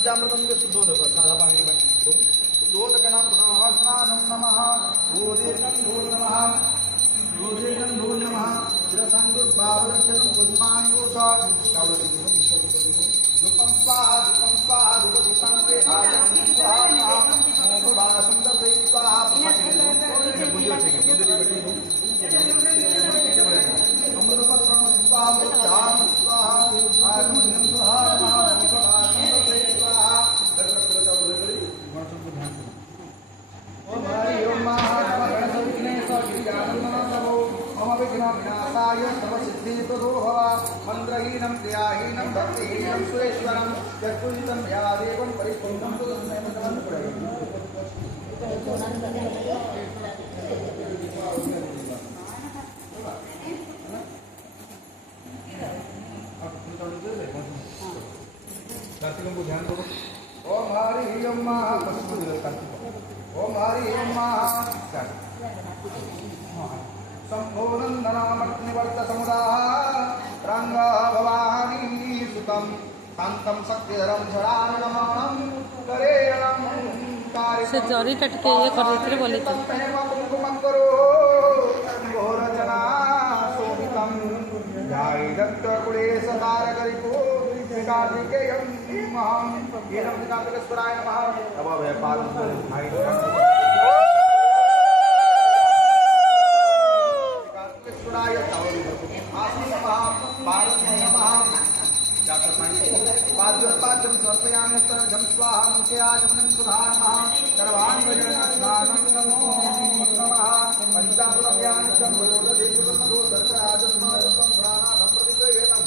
पंचामृतं के शुद्धोदक साधा पानी में दो शुद्धोदकना पुनः स्नानं नमः ओदीर्घं नमः ओदीर्घं नमः शिरसंगुर्भावरक्षतं पुष्पाणि कोशात् धूपं स्वाहा धूपदीपान्ते आचमनं स्वाहा मोक्षवासं दर्शयित्वा अमृतपत्रं स्वाहा स्वाहा आचमनं स्वाहा मोक्षवासं दर्शयित्वा ओम हरि ओम मम विघ्नविनाशाय सर्वसिद्धिप्रदो भव मन्त्रहीनं क्रियाहीनं भक्तिहीनं सुरेश्वरं यत्पूजितं मया देवं परिपूर्णं तस्मै कार्तिकों को ध्यान करो। ओम हरि ओम ओम हरि ओम शंभोनंदनामग्निवर्त समुदाय रंगा भवानी सुतम शांतम शक्तिधरम शराणनमं करेणं से जरी कट के ये कर देते बोले तो कुंकुमं करो घोरजना शोभितं ध्याय दत्त कुलेश तारकरिको कार्तिकेयं महं येनं कार्तिकेश्वराय नमः तव व्यापारं भाई कार्तिकेश्वराय तव आसी नमः भारत नमः पाद्योपाद्यं समर्पयामि तर्जं स्वाहा मुख्याचमनं सुधानमः सर्वाङ्गजनस्नानं नमो नमः पञ्चामृतं यानितं वयोदधीकृतं मधुर्दत्राजस्मादं प्राणानं प्रतिजयेतं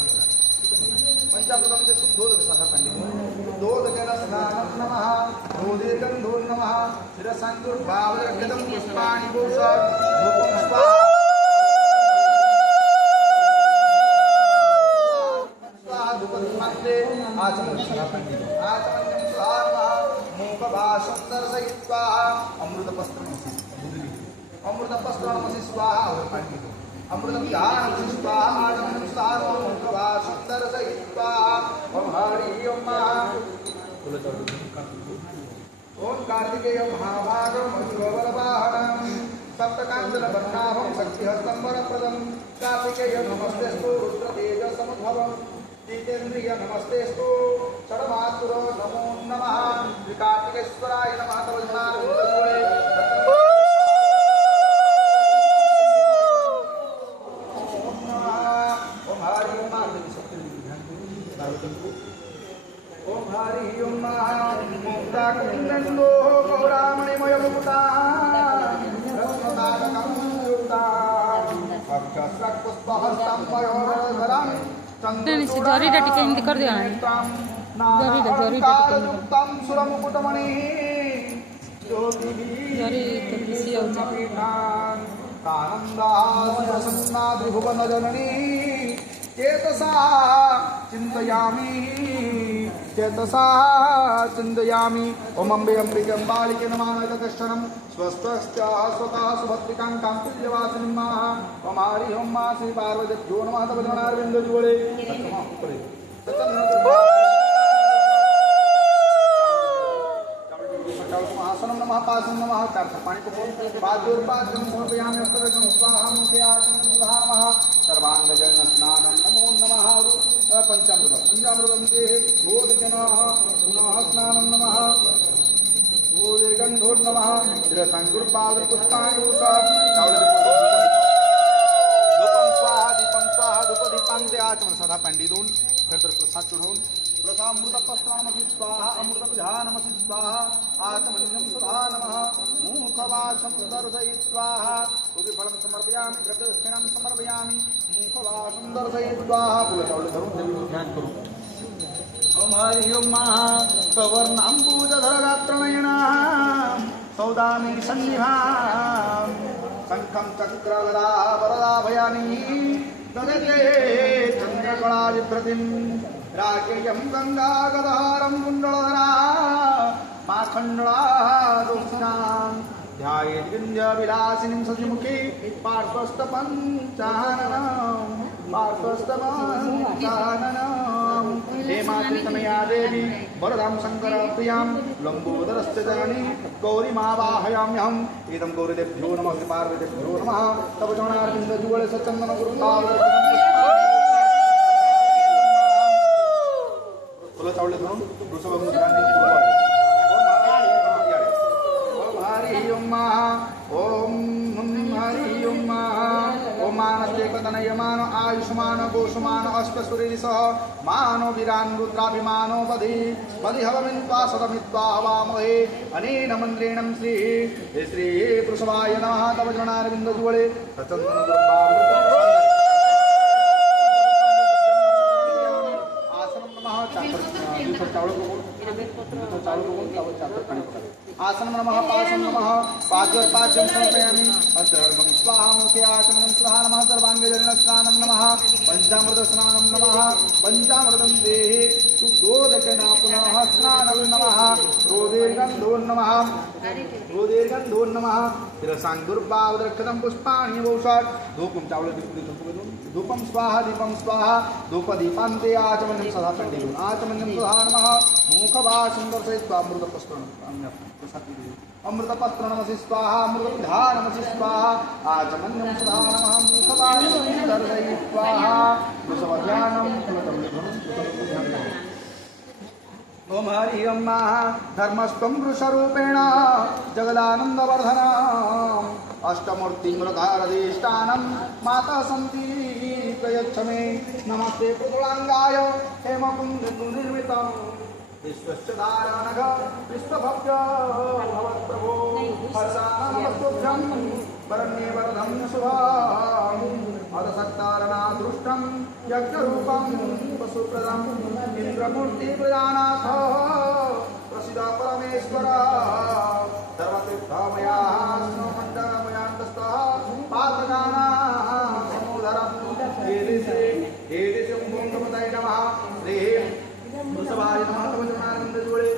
पंचामृतं से शुद्धोदक साधा पंडित शुद्धोदकेन स्नानं नमः ओदीर्घं नमः शिरसंगुर्भावरक्षतं पुष्पाणि कोशात् धूपं स्वाहा धूपदीपान्ते आचमनं साधा पंडित आचमनं स्वाहा मूकभाषं दर्शयित्वा अमृतपस्त्रमसि स्वाहा पंडित अमृतं ध्यानं स्वाहा आचमनं स्वाहा मूकभाषं दर्शयित्वा ओम हरि ओम ओम कार्तिकेय महाभागं मधुरवरवाहनं सप्तकाञ्चनवर्णाभं शक्तिहस्तं वरप्रदं कार्तिकेय नमस्तेस्तु रुद्रतेजसमुद्भवं जितेन्द्रिय नमस्तेस्तु षड्मातुर नमो नमः श्रीकार्तिकेश्वराय नमः तव जनार्दनोळे ओम हरि ओम हरि ओम मुक्ताकुन्दो गौरामणिमय मुक्ता रत्नदायकं युक्ता अक्षस्रपुष्पहस्तं मयोधरं नहीं से जरी डट के हिंदी कर दिया जरी युक्तं सुरमुकुटमणि जरी तो किसी और आनन्दासन्नादिभुवनजननी चेतसा चिन्तयामि ओम अम्बे अम्बिके अम्बालिके नमामि स्वस्त्या स्वतः सुभद्रिकाङ्कां तुल्यवासिनीं ओम हरि ओम श्री पार्वतीभ्यो नमः तव चरणारविन्दजुगळे आसनं नमः पासं नमः पाणी को पाद्योपाद्यं समर्पयामि अष्टदशं स्वाहा मुख्याचमनं स्वाहा नमः सर्वाङ्गजनस्नानं नमो नमः पंचामृतं ते बोधजनाः पुनः स्नानं नमः ओदीर्घं नमः शिरसंगुर्भावरपुष्पाणि धूपं स्वाहा धूपदीपान्ते आचमन साधा पंडितों तर प्रसाद चढ़ाऊन प्रसामृतपस्त्रामसि स्वाहा अमृतप्रधानमसि स्वाहा आचमन्यं सुधा नमः मूखवासं दर्शयित्वा फलं समर्पयामि प्रदक्षिणां समर्पयामि मूखवासं दर्शयित्वा पुलचावल धरून देवी ध्यान करू ओम हरि ओम सवर्णाम्बुजधरगात्रनयनां सौदामि सन्निभां शङ्खं चक्रगदा वरदाभयानि ददते चन्द्रकलाविभ्रतिं राकेयं गङ्गागदारं कुण्डलधरा पाखण्डादोषिणां ध्यायेत् विन्ध्यविलासिनीं सतिमुखी पार्श्वस्थपञ्चाननं हे मातृतनया देवी वरदां शंकर प्रियां लंबोदरस्य जननी गौरी मावाहयाम्यहम् इदं गौरीदेभ्यो नमः पार्वतीभ्यो नमः तव चरणारविन्द जुगल सचन्दन गुरुभाव फुलं चावले धरून वृषभमुद्रांनी ओम हरि ओम ओम मानस्तेकतनयमान आयुष्मान गोषमान अष्टसुरेरिसह मानो वीरान् रुद्राभिमानो बधि बधि हवमित्वा सदमित्वा हवामहे अनेन मन्त्रेण श्री वृषभाय नमः तव चरणारविन्दजुगले सचन्दन आसन नमः पाशं नमः पाद्योपाद्यं समर्पयामि अस्तर्गं स्वाहा मुखे आचमनं स्वाहा नमः सर्वाङ्गजनस्नानं नमः पञ्चामृतस्नानं नमः पञ्चामृतं देहे शुद्धोदकेन पुनः स्नानं नमः रोदेर्गन्धो नमः रोदेर्गन्धो नमः शिरसां दुर्बावदक्षतं पुष्पाणि वौषात् धूपं चावलं धूपं स्वाहा दीपं स्वाहा धूपदीपान्ते आचमनं सदा चण्डीं आचमनं स्वाहा नमः मुखवासं दर्शयित्वा अमृतपत्र नमसि स्वाहा अमृतविधा नमसि स्वाहा आचमन्यं सुधा नमः मुखवासं दर्शयित्वा वृषभध्यानं ओम हरि ओम धर्मस्त्वं वृषरूपेण जगदानन्दवर्धनम् अष्टमूर्तिमृधारधिष्ठानं माता सन्ति प्रयच्छ मे नमस्ते पुतुलाङ्गाय हेमकुन्दनिर्मितम् विश्वस्य धारणघ विश्वभव्य भवत्प्रभो हर्षानमस्तुभ्यं वरण्ये वरदं शुभम् अदसत्तारणादृष्टं यज्ञरूपं पशुप्रदम् इन्द्रमूर्तिप्रजानाथ प्रसीद परमेश्वर सर्वतीर्थमया स्नोमण्डलमयान्तस्थः पातकानां समोदरम् एदिशं भूङ्गपतये नमः श्री वृषभाय नमः तव चरणारविन्दजुगले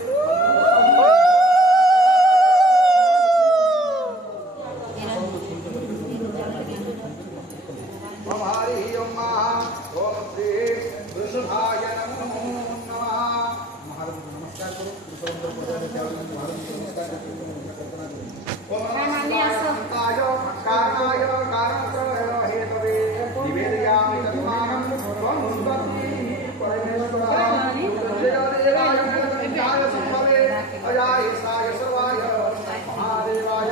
ओम हरि ओम ओम श्री वृषभाय नमो नमः महाराज नमस्कार करो वृषभंतर पूजा देते हैं महाराज नमस्कार करते ओम नमस्कार कारणाय कारणत्रय हेतवे निवेदयामि तत्मानं त्वं सुभक्ति परमेश्वराय संभवे अजाय साय सर्वाय महादेवाय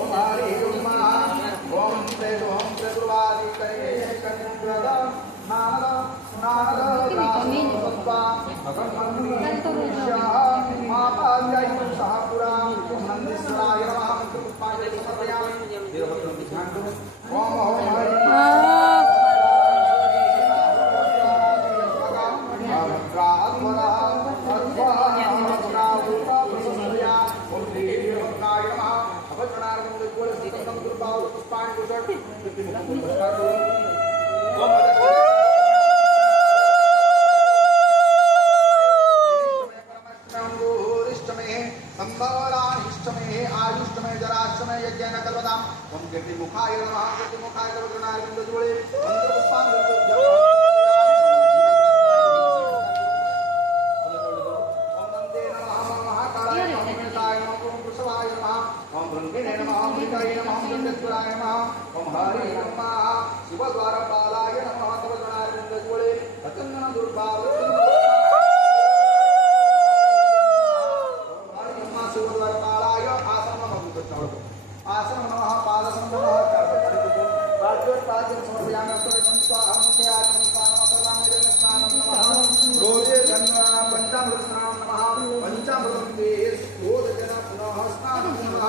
ओम हरि ओम ओम त्रिदुर्वादि करे कन्यप्रद नारद नारद रासत्वा भगवन्मन्दिरस्य मापाद्यै सहपुरा नंदीश्वराय नमः पुष्पाञ्जलि समर्पयामि वीरभद्रं ध्यानं ओम ओम हरि संभवरानिष्टमे आयुष्टमे जराष्टमे यज्ञेन कल्पतां ओम कीर्तिमुखाय नमः कीर्तिमुखाय तव चरणारविन्दजुगले ओम ब्रह्मणे नमः मृगाय नमः मृगेश्वराय नमः ओम हरि नमः शिवद्वारपालाय नमः तव चरणारविन्दजुगले सचन्दन दुर्भाव शिवद्वारपालाय आसन नमः पादसं नमः पाद्योपाद्यं समर्पयामि अस्तुभं स्वाहा मुखे आचमनं स्वाहा सर्वाङ्गजन स्नानं नमः रोजे गङ्गा पञ्चामृतस्नानं नमः पञ्चामृतं देहे शोधजन पुनः स्नानं नमः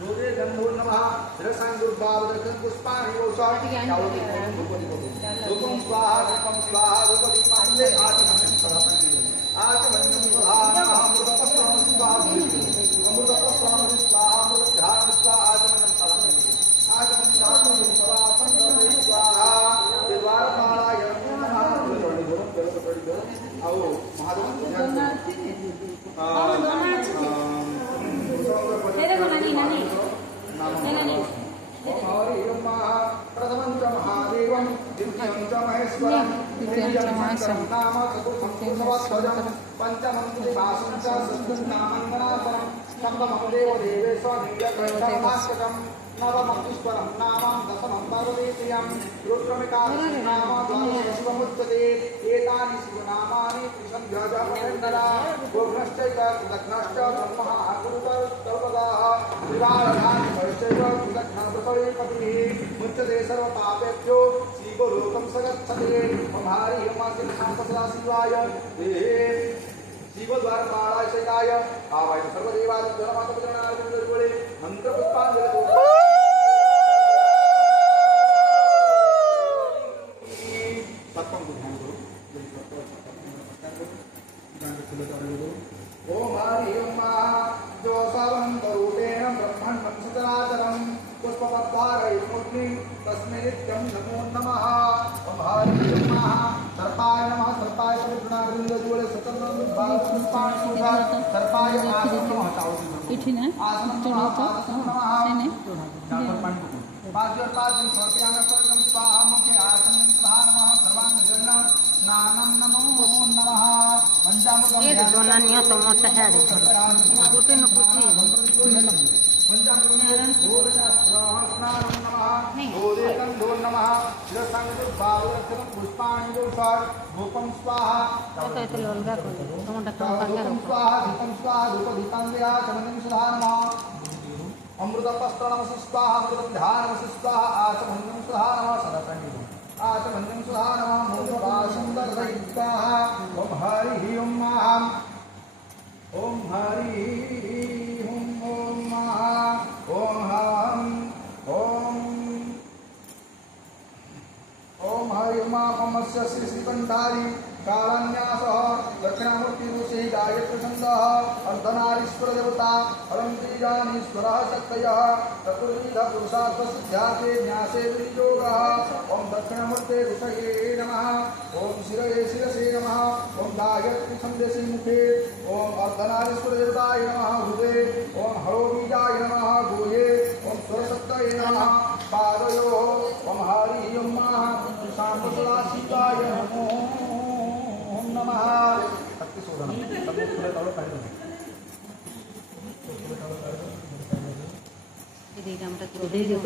रोजे गन्धो नमः शिरसां दुर्भावदर्शनं पुष्पाणि वौषाणि धूपं स्वाहा दीपं स्वाहा धूपदीपान्ते आचमनं स्वाहा आचमनं स्वाहा अमृतपत्रं स्वाहा अमृतपत्रं स्वाहा अमृतध्यानं स्वाहा आचमनं स्वाहा आचमनं स्वाहा द्वारपालाय नमः आओ महादेव तृतीयंचमासं नाम चतुर्थं पंचमं वासं च संस्कृतनामङ्गलापरं सप्तमं देवदेवेश नित्यकर्तमास्यकं नवमईश्वरं नाम दशमं भगवतीयं रुद्रमिकादशं नाम द्वादशशिवमुच्यते एतानि शिवनामानि त्रिसन्ध्यजमण्डला गोघ्नश्चैव कृतघ्नश्च ब्रह्मः गुरुतर्तवदाः विवारधानि भविष्यैव कृतघ्नवृतैपतिः मुच्यते सर्वपापेभ्यो शिवलोकं स गच्छते ममारि यमास्य शान्तसदा शिवाय शिवद्वारपालाय शैलाय आवाय सर्वदेवादिगणमातपजनार्दनगुरुवरे मंत्रपुष्पाञ्जलितो सत्पं को ध्यान करो ओम हरि ओम जो सर्वन्तरूपेण ब्रह्मण्डं सचराचरं पुष्पपद्वारयुग्मि तस्मै नित्यं नमो नमः ओम हरि ओम सर्पाय नमः सर्पाय सर्वगुणाग्रंथजोड़े सततं भावपुष्पाणि सुधा सर्पाय आसनं नमः चावसी इठी ना आसनं नमः पाद्योर पाद्यं समर्पयामि सर्वं स्वाहा मुखे आसनं स्वाहा नमः सर्वाङ्गजलं स्नानं नमो नमः पंचामृतं ये दोना नियत मत है गोटे न पुछी पंचामृतं स्नानं नमः गोदेकं दो नमः शिरसंगुद्भावरक्षणं पुष्पाणि दोषात् धूपं स्वाहा तो अलगा कर टमाटर कम कर धूपं स्वाहा धूपदीपं दया चमनं सुधा नमः अमृतपस्तनमसि स्वाहा अमृतं ध्यानमसि स्वाहा आचमनं सुधा नमः सदाचण्डी आचमनं सुधा नमः मूलवासं दर्शयित्वाहा ओम हरि ओम ओम हरि ओम ओम हम ओम हरि ओम श्री श्रीकंठारी कालान्यासः दक्षिणामूर्तिरुषि गायत्री छन्दः अर्धनारीश्वर देवता अलंकृतीजानीश्वरः शक्तयः चतुर्विध पुरुषार्थसिद्ध्यार्थे न्यासे विनियोगः ओम दक्षिणामूर्ते ऋषये नमः ओम शिरये शिरसे नमः ओम गायत्री छन्दसि मुखे ओम अर्धनारीश्वर देवताय नमः हृदे ओम हरोबीजाय नमः गोये ओम स्वरशक्तये नमः पादयोः ओम हरि ओम शांतसदा शिवाय नमो नमः शक्ति शोधन सब लोग थोड़े थोड़े कर दो ये दाम ता चोड़े दो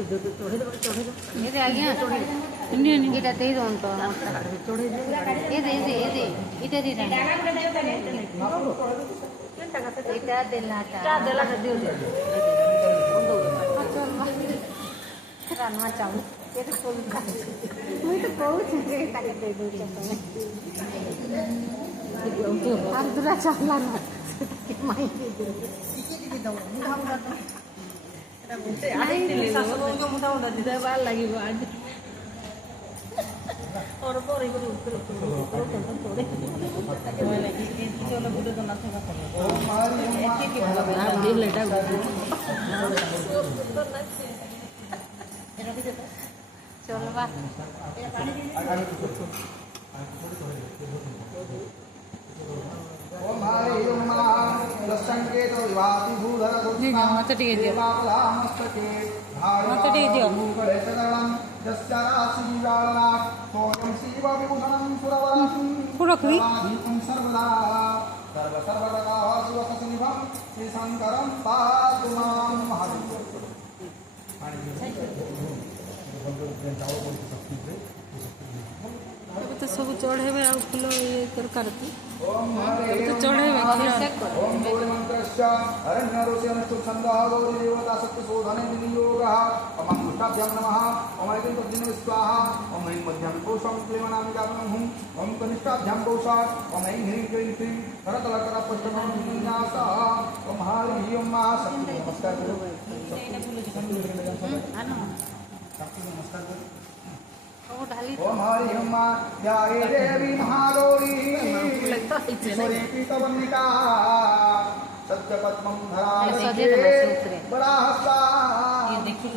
ये आ गया चोड़े नहीं नहीं ये दे दो उनको चोड़े ये दे इते दे इता देला दे रानमा चाउ ये तो फुल का मैं तो बहुत चीजें काट दे दूँ और दूसरा चावला ना माई की दो नहीं सासुओं को मुटा मुटा दिदा बाल लगी वो आज और बोरे को थोड़े लगी कि चलो बुढ़े तो ना था एक के भाला दे लेटा चलो बा ओम हरि ओम दशंकेतो विवाति भूधर ठीक है मत ठीक है मस्तके मत ठीक है धारणं दस्यारासि विवालना सोयं शिव विभूषणं सुरवरं पुरखी दीपं सर्वदा सर्वदा शिवसनिभं श्री शंकरं पातु मां महादेव तो सब चढ़ेबे आ फूल ये कर करती ओम हरि तो चढ़ेबे ओम मूलमन्त्रस्य अरण्यरुषयनुष्ठुप्छन्दः गौरीदेवता सत्यशोधने विनियोगः ओम कृष्णाभ्यां नमः ओम ऐकं तद्दिने स्वाहा ओम ऐं मध्यां कोशं क्लेमनामि गापनं ओम कनिष्ठाभ्यां कोशात् ओम ऐं ह्रीं क्लीं क्लीं करतलकरपष्टमं विन्यासः ओम हरि ओम शक्ति नमस्कार करो शक्ति नमस्कार करो ओम हरि ओम जय देवी महागौरी ईश्वरी पीतवन्निका सत्यपद्मं धराधरे बड़ा हस्ता ये देखिए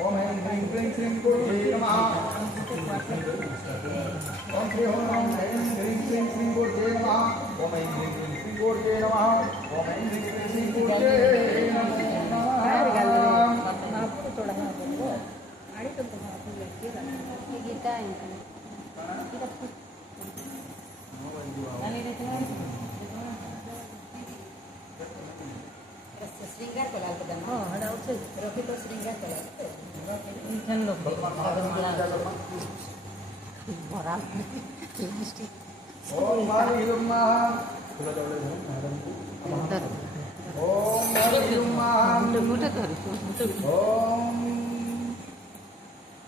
ओम ह्रीं क्लीं क्लीं गुरुवे नमः ओम श्री ओम ह्रीं क्लीं क्लीं गुरुवे नमः ओम ऐं ह्रीं क्लीं श्रीगोर्जे नमः ओम ऐं ह्रीं क्लीं श्रीगोर्जे नमः गीता आहे श्रृंगार कला रखी तो श्रृंगार कला ओम हरि ओम ओम हरि ओम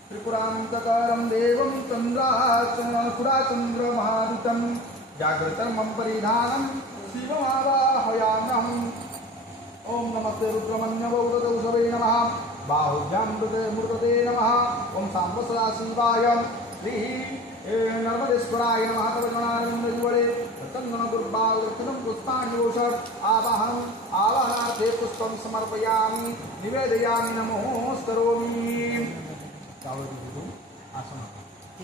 त्रिपुरान्तकारं देवं चन्द्राचन्द्रमहादितं जागृतं मम परिधानं शिवमावाहयाम्यहम् ओम नमस्ते रुद्रमन्यवौदौषवे नमः बाहुभ्यां मृतते नमः ओम सांब सदाशिवाय श्री नर्मदेश्वराय नमः तवनानन्दयुवळे चन्दनदुर्भावृत्तिनं पुष्पाण्योषध आवाहनार्थे पुष्पं समर्पयामि निवेदयामि नमोस्तरोमि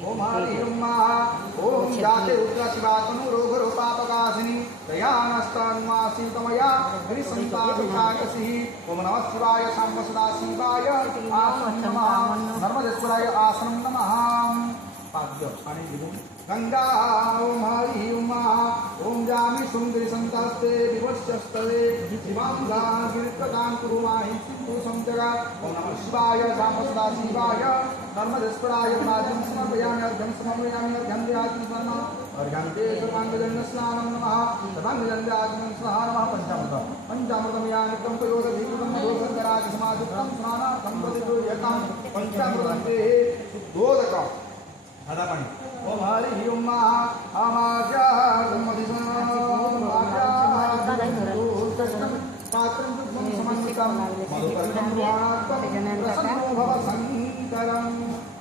ओम हरि ओम ओम जाते रुद्र शिवातनु रोग रूपापकाशिनी दयानस्तान्वासी तमया हरिसंताभिषाकसी ओम नमः शिवाय सांब सदा शिवाय आसनं नमः नर्मदेश्वराय आसनं नमः पाद्य पाणी घेऊन गंगा ओम हरि ओम जामि सुंदरी संतास्ते विवश्यस्तवे शिवां गिरिकटां कुरुमाहि सिंधु संजगा ओम नमः शिवाय सांब सदा शिवाय नर्मदेश्वराय पाद्यं समर्पयामि अर्घ्यं समर्पयामि अर्घ्यं दयाति नमः अर्घ्यं ते सर्वाङ्गजन्यस्नानं नमः सर्वाङ्गजन्यात्मनं स्वाहा नमः पंचामृतं या नित्यं प्रयोगधीकृतं दोषकराज समायुक्तं स्नानार्थं प्रतियोजकं पंचामृतं ते शुद्धोदकम् हदापाणी ओम हरि ओम आमाज्या पात्रं समन्वितं मधुकर्णं रुहाणात्मं प्रसन्नो भव शङ्करं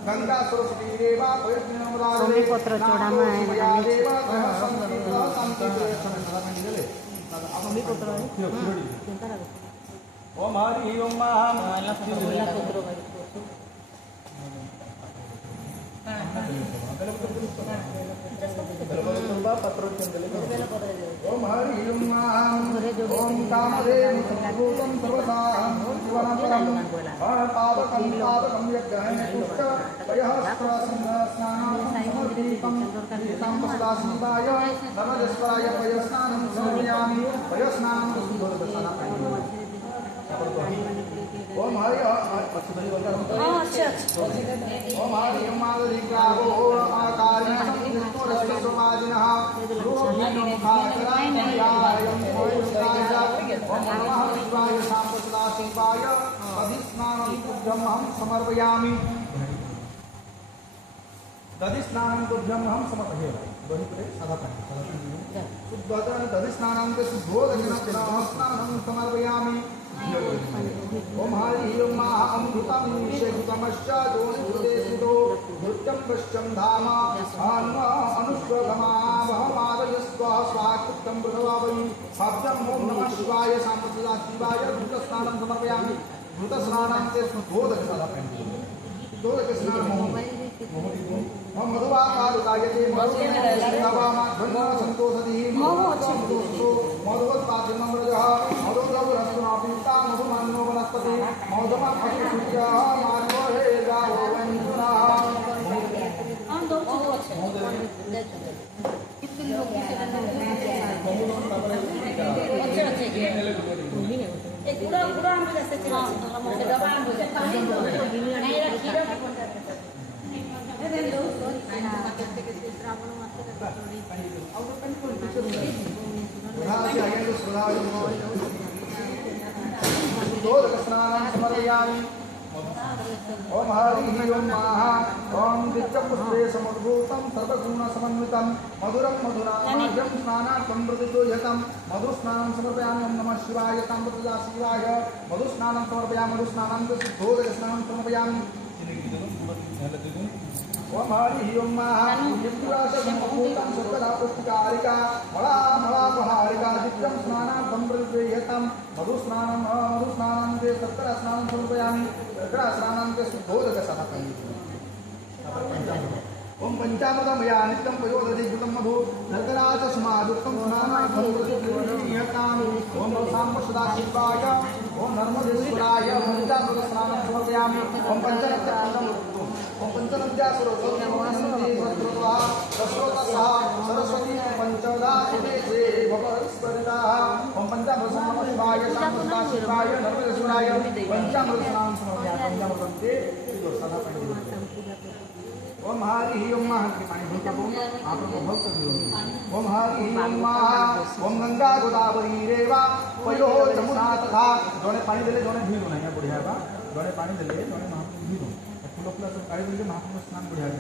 गंगा सरस्वती देवा सोमीपत्र चोडामा ओम हरि ओम ओम हरि ओम कामदेव सर्वभूतं सर्वसां शिवनापरं पावकं पावकं यज्ञं पुष्ट वयः स्नानं समर्पितं सांब सदा शिवाय नर्मदेश्वराय वयस्नानं समर्पयामि वयस्नानं सुदर्शनाय ओम हरि ओम हरि ओम माधुरीग्रावो आकारि संस्कृतोरस्वमादिनः रूपभीनं खाकरायं ओम नमः शिवाय सांब सदा शिवाय दधिस्नानं तुभ्यं अहं समर्पयामि दधिस्नानं तुभ्यं अहं समर्पयामि बहिपुरे सदा पाणी शुद्धोदन दधिस्नानं ते शुद्धोदकस्नानं समर्पयामि ओम हरि ओम अमृतं निषेधुतमश्च दोनिकृतेषुतो नृत्यं पश्चं धाम अनुष्वगमावहमादयस्व स्वाकृतं मृगवावै शब्दं ओम नमः शिवाय सांब सदा शिवाय घृतस्नानं समर्पयामि घृतस्नानं ते शुद्धोदकस्नानं ओम मधुवाकारुतायते मधुवामाध्वन्नसन्तोषति मधुवत्पाद्यमृजः मधुगौरस्वनापीता मधुमान्यो वनस्पति मौधमत्फटिसूर्यः मान्वहे गावो वन्दुनः समर्पयामि ओम हरि ओम ओम दिव्यपुष्पे समुद्भूतं सर्वगुणसमन्वितं मधुरं मधुरामाद्यं स्नानार्थं प्रतियोजकं मधुस्नानं समर्पयामि ओम नमः शिवाय सांब सदा शिवाय मधुस्नानं समर्पयामि मधुस्नानं शुद्धोदकस्नानं समर्पयामि ओम हरि ओम दिव्यपुष्पं सर्वदा पुष्टिकारिका मलामलापहारिका दिव्यं स्नानार्थं प्रतियोजकं मधुस्नानं ते सत्करस्नानं समर्पयामि स्नानं ते शुद्धोदकस्नानं ओम पंचामृतम या नित्यम पयोदधिकृतं मधु नरकराज समायुक्तं स्नानार्थं प्रतिगृह्यताम् ओम साम्ब सदाशिवाय ओम नर्मदेश्वराय पंचामृत स्नानं समर्पयामि ओम पंचरत्नम ओम पंचनद्या सरस्वती पंचदा सुते भवस्परिता ओम पंचामृत शिवाय साम्ब सदाशिवाय नर्मदेश्वराय पंचामृत स्नानं समर्पयामि पंचामृतं ते सदा पंडित ओम हरि ओम महांति पानी भूत को आप लोग भक्त हो ओम हरि ओम महा ओम गंगा गोदावरी रेवा पयो यमुना तथा जोने पानी देले जोने भी होना है बढ़िया बा जोने पानी देले जोने महापुरुष भी हो फूल फूल सब काढ़ी देले महापुरुष स्नान बढ़िया है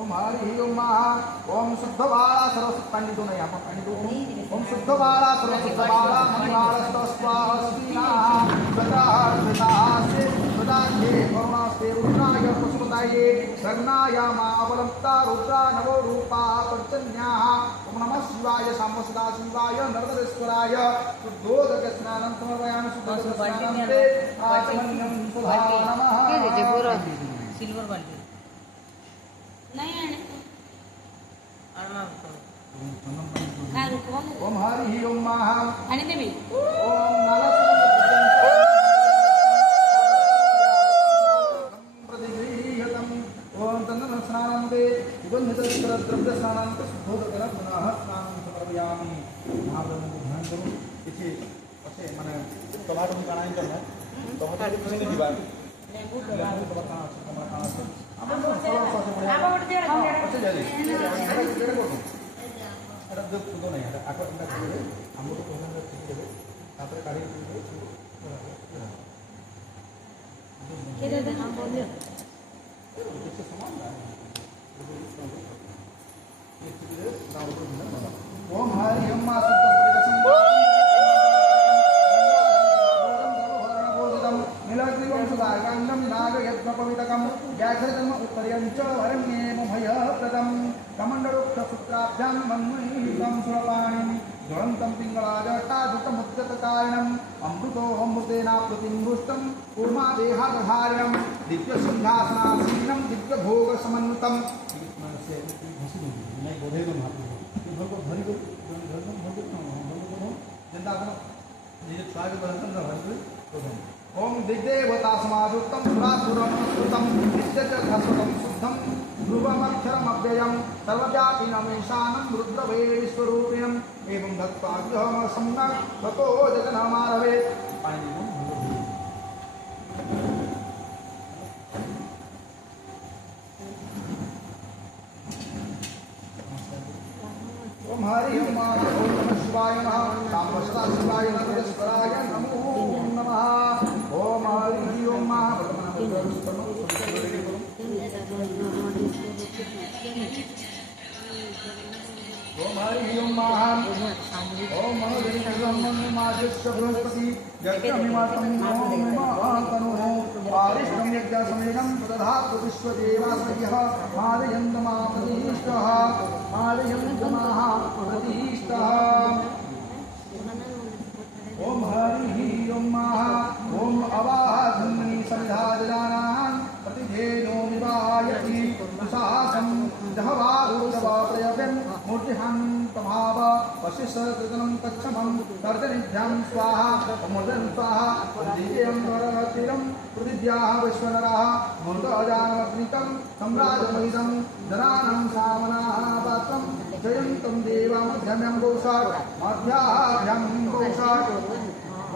ओम हरि ओम महा ओम शुद्धवाला सरस्वती पानी दो नहीं आप पानी दो ओम शुद्धवाला सरस्वती वाला मंगलास्त स्वास्तिना सदा सदा से सदा के भवनास्ते रुद्राय पशुपताये सर्णाय मावलंता रुद्रा नवो रूपा पंचन्याः ओम नमः शिवाय साम्ब सदा शिवाय नर्मदेश्वराय शुद्धोदक स्नानं समर्पयामि शुद्धोदक स्नानं ते आचमन्यं सुधा नमः सिल्वर बाल्टी नहीं आने ओम हरि ओम महा आने देवी ओम प्रतिगृह्यतम् ओम तन्नं स्नानं ते सुगन्धितद्रव्य स्नानं शुद्धोदकेन पुनः स्नानं समर्पयामि महाप्रभु को ध्यान करो किसी अच्छे माने टमाटर भी बनाई करना टमाटर भी नहीं दिबा लेबू टमाटर आप उठ दे अच्छा जा अरे दो खुदो नहीं है आको इंदा करे हम लोग को होना ठीक है तापर काढ़ी के दे हम बोलियो इससे समान है ओम हरि ओम मा नीलग्रीवं सुधागांगं नागयज्ञपवितकं व्याघ्रजन्म उत्तर्यञ्च वरण्येम भयप्रदं कमण्डलोक्तसूत्राभ्यां मन्महीतं सुरपाणिं ज्वलन्तं पिङ्गलाजटाजुतमुद्गतकारिणम् अमृतोऽमृतेनाप्लुतिं कूर्मादेहाधारिणं दिव्यसिंहासनासीनं दिव्यभोगसमन्वितं ओम दिग्देवता समायुक्तं सुरासुरमनुसृतं नित्यजघस्वतं शुद्धं ध्रुवमक्षरमव्ययं सर्वव्यापिनमीशानं रुद्रवेश्वरूपिणम् एवं दत्त्वाग्रहं सम्यक् ततो जगन्मारवे ओम हरि ओम नमः शिवाय नमः साम्ब सदा शिवाय नमस्काराय नमो नमः ओम हरि ओम ओम हरि ओम ओम मनोजनिर्ब्रह्मण्यमादित्य बृहस्पति यज्ञमिमातं नमोमिमातनुः पारिष्टं यज्ञसमेनं तदधातु विश्वदेवाश्रयः मालयन्तमाप्रतिष्ठः मालयन्तमाः प्रतिष्ठः ओम हरि ओम ओम अवाधन्मणि समिधाजनानां प्रतिधेनो विवायति दुसासं जहवारुषवाप्रयव्यं मूर्तिहं तभाव वशिष्ठकृतं कच्छमं तर्जनिभ्यां स्वाहा अमृतं स्वाहा दिव्यं वरतिरं प्रतिद्याः विश्वनराः मूर्तजानवग्नितं सम्राजमहितं जनानं सामनाः पात्रं जयन्तं देवामध्यम्यं गोषाट् मध्याभ्यं गोषाट्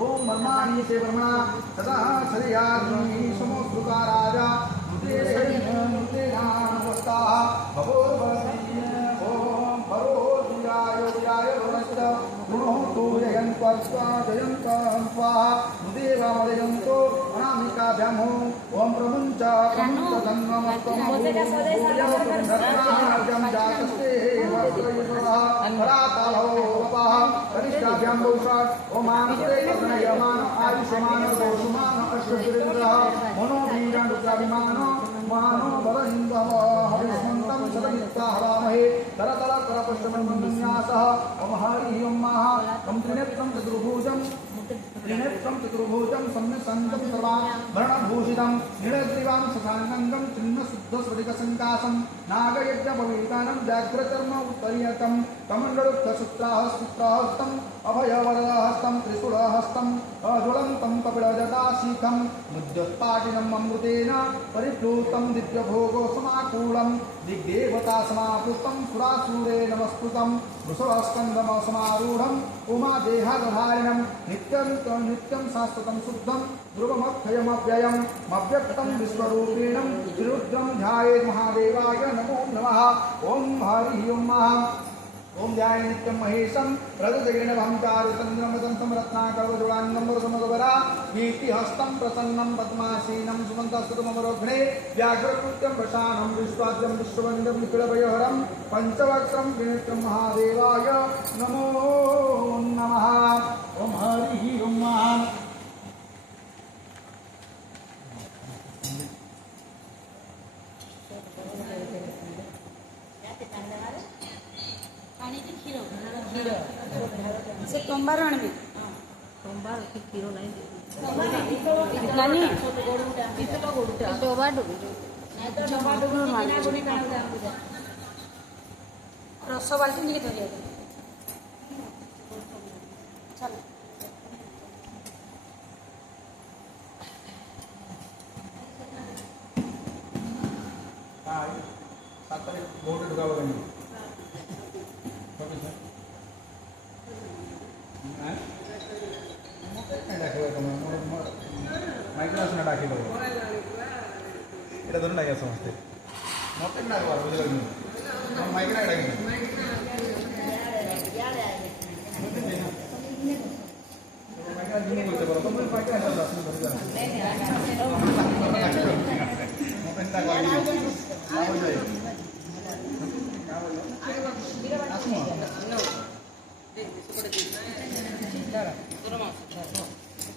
ओम मन्मानी से ब्रह्मणा सदा श्रेयाग्नि समोत्रुका राजा मुद्रेणानवस्ता भवोर्वसीय ओम परो दियाय वनस्ता गुणो तो जयन्त्वा जयन्तं स्वाहा मुदेवामदयन्तो अनामिकाभ्यामो ओम प्रमुञ्च प्रमुञ्चधन्वमस्तं रत्नार्जं जातस्ते परातालो वपः कनिष्ठाभ्यां दोषात् ओम आनस्ते कर्णयमान आयुष्मान दोषमान अश्वसुरेन्द्रः मनोवीरं रुद्राभिमानो मानो बलहिन्दव हरिष्मन्तं सदमित्वा हवामहे तरतल करपश्चमन्यासः ओम हरि ओम त्रिनेत्रं चतुर्भुजं सम्यसन्तं सर्वान् वर्णं वर्णभूषितं नीलग्रीवां सखानन्दं चिन्नशुद्धस्फटिकसङ्कासं नागयज्ञपवीतानं व्याघ्रचर्म उत्तरीयकं कमण्डलुत्थसूत्राहस्तम् अभयवरदहस्तं त्रिशूलहस्तम् अज्वलन्तं कपिलजटाशीखं मुद्योत्पाटिनम् अमृतेन परिप्लुतं दिव्यभोगो समाकूलं दिग्देवतासमापुष्टं सुरासुरे नमस्कृतं वृषभस्कन्दमसमारूढम् उमादेहाधारिणं नित्यं शाश्वतं शुद्धं ध्रुवमक्षयमव्ययम् अव्यक्तं विश्वरूपेणं त्रिरुद्रं ध्यायेत् महादेवाय नमो नमः। ओम हरि ओम ओम ध्याय नित्यं महेशं रजतगेणभं चारुचन्द्रं वदन्तं रत्नाकरवजुलाङ्गं वरदमगवरा कीर्तिहस्तं प्रसन्नं पद्मासीनं सुमन्तस्तुतमवरोघ्ने व्याघ्रकृत्यं वशानं विश्वाद्यं विश्ववन्द्यं निखिलभयहरं पञ्चवक्त्रं त्रिनेत्रं महादेवाय नमो नमः। ओम हरि ओम से तोंबार में तोंबार की किलो नहीं इतना नहीं इतना गोड़ूटा डोबा डोबी डोबा डोबी मारना गोड़ी का रस बाल्टी नहीं तो चल सात तारीख बोर्ड ढुका हुआ नहीं माइक्रोसना डाकिलो এটা ধরুন না সমস্তে মতে না আর বুঝে লাগবে মাইক্রো ডাকি মাইক্রো দিনে বলতে পারো তুমি মাইক্রো আছে না তুমি ধরে মতে না করি না হয়ে যায় আসুন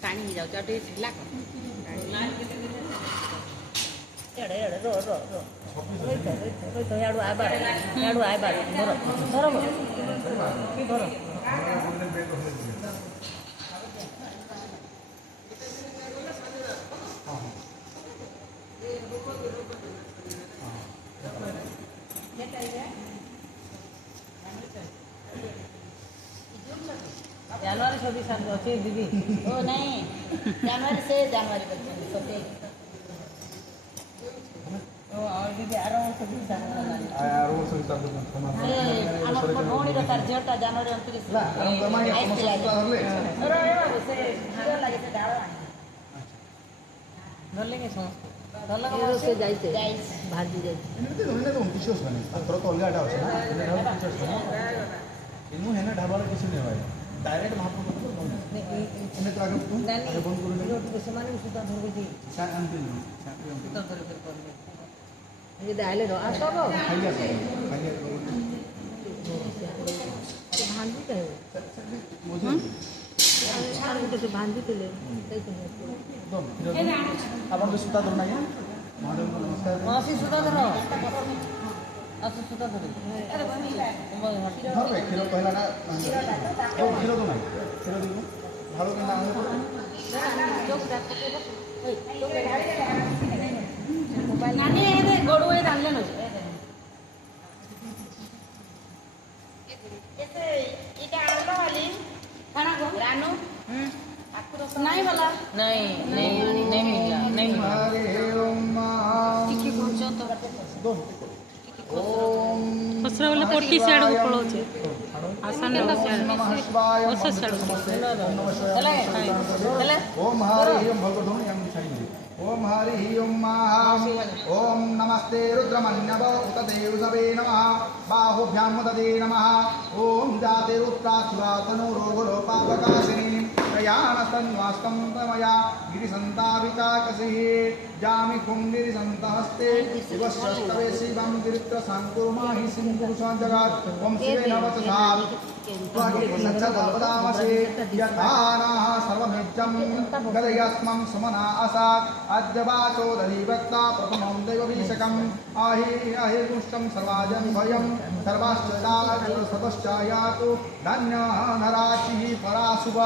पानी ही जाओ चाटे लाग एड़े एड़े रो रो रो रोई तो याडू आय बार धरो धरो की धरो जनवरी 26 साल अच्छे दीदी ओ नहीं जनवरी से जनवरी तक सोते ओ और दीदी आरो 26 साल आरो 26 साल ए अनक भौणी रो तार जेटा जनवरी 29 ला हम कमाई समस्या धरले अरे बाबू से हीरो लागे से डाल धरलेंगे समस्त धरला से जाइते भाजी जाइते एने तो विशेष बने थोड़ा तो अलग आटा है ना इनु है ना ढाबा किसी नहीं भाई डायरेक्ट महाप्रभु एने तो आगे तू आगे बंद कर ले तो सामान सुता धरबे जी सा अंतिम सुता धर कर ये डाले दो आ सब खाइया भांजी का है मुझे तो से भांजी तो ले अपन तो सुता धरना है मॉडल को नमस्कार मासी सुता धरो असु सुता धरो अरे हाँ भाई किलो पहला ना ओ किलो तो नहीं किलो देखो ভালো কিনা मोबाइल नानी दे गोड़ू ए डालले न ऐसे इटा आलो वाली खाना को रानू नहीं वाला नहीं मिला नहीं हरे ओम टिकी पहुंचो तो ओम पसरा वाला कोटी साइड को पड़ो छे आसान नमः शिवाय ओम साइड चले ओम हरि ओम भगवतो यम छाई ओम हरि ओम ओम नमस्ते रुद्रमन्यव उत देवसवे नमः बाहुभ्यां ददे नमः ओम जाते रुद्रासुरातनो रोगलोपापकाशिनी प्रयाणस्तन्वास्तं तमया गिरिसन्ताविताकसिः जामि कुंगिरिसन्तहस्ते शिवस्तवे शिवं गिरित्रसाङ्कुर्माहि सिंहपुरुषं जगात् ओम शिवे नवचसा त्वगिरिसच्छदावदामसे यथानाः सर्वमिज्जं गदयस्मं सुमना असात् अद्य वाचोदधिवक्ता प्रथमं दैववीशकम् आहिर्मुष्टं सर्वाजं भयं सर्वाश्चर्यातु धन्यः नराचिः पराशुभ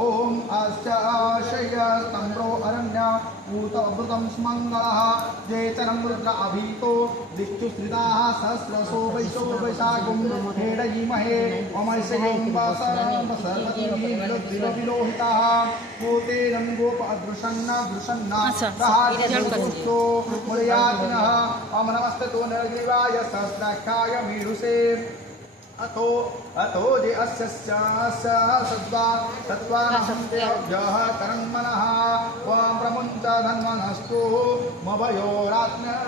ओम अश्चशय्यस्तम्भो अरण्य पूतवृतं स्मङ्गलः जयचरं रुद्र अभीतो दिक्षुश्रिताः सहस्रशो वैशो वैशाखं हेडयीमहे अमैषयं वसर्वतीर्विलोहिताः पूतेनं गोप अदृशन्न दृशन्ना सहार्यपुष्टो मुरयातिनः अमनमस्ततो निर्ग्रीवाय सहस्राख्याय मीढुषे अतो जे अस्य सद्वा सत्त्वानहन्त्यभ्यः कर्मणः त्वां प्रमुञ्च धन्वनस्तु मभयोरात्म्यो